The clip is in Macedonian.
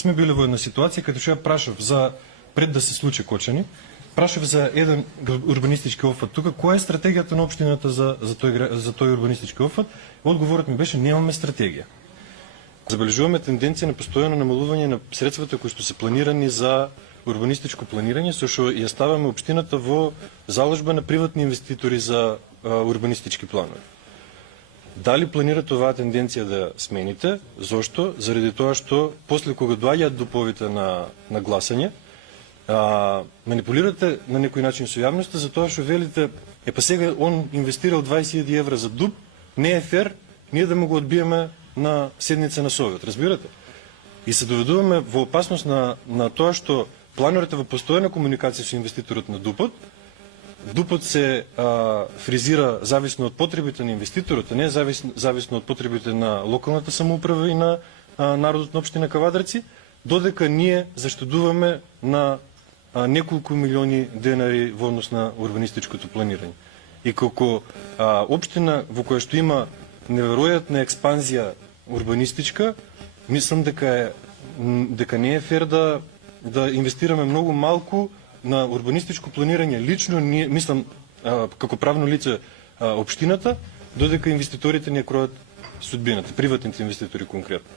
сме били во една ситуација каде што ја прашав за пред да се случи Кочани, прашав за еден урбанистички офат тука, која е стратегијата на општината за тој урбанистички офат? Одговорот ми беше немаме стратегија. Забележуваме тенденција на постојано намалување на средствата кои што се планирани за урбанистичко планирање, со што ја ставаме општината во заложба на приватни инвеститори за урбанистички планови. Дали планирате оваа тенденција да смените? Зошто? Заради тоа што после кога доаѓаат доповите на гласање, манипулирате на некој начин со јавноста за тоа што велите па сега он инвестирал 20.000 евра за дуб, не е фер ние да му го одбиеме на седница на Совет, разбирате? И се доведуваме во опасност на тоа што планирате во постојана комуникација со инвеститорот на дупот. Дупот се фризира зависно од потребите на инвеститорот, а не зависно од потребите на локалната самоуправа и на народот на општина Кавадарци, додека ние заштедуваме на неколку милиони денари во однос на урбанистичкото планирање. И колку општина во која што има неверојатна експанзија урбанистичка, мислам дека не е фер да инвестираме многу малку на урбанистичко планирање. Лично ние, мислам, како правно лице општината, додека инвеститорите не кројат судбината, приватните инвеститори конкретно.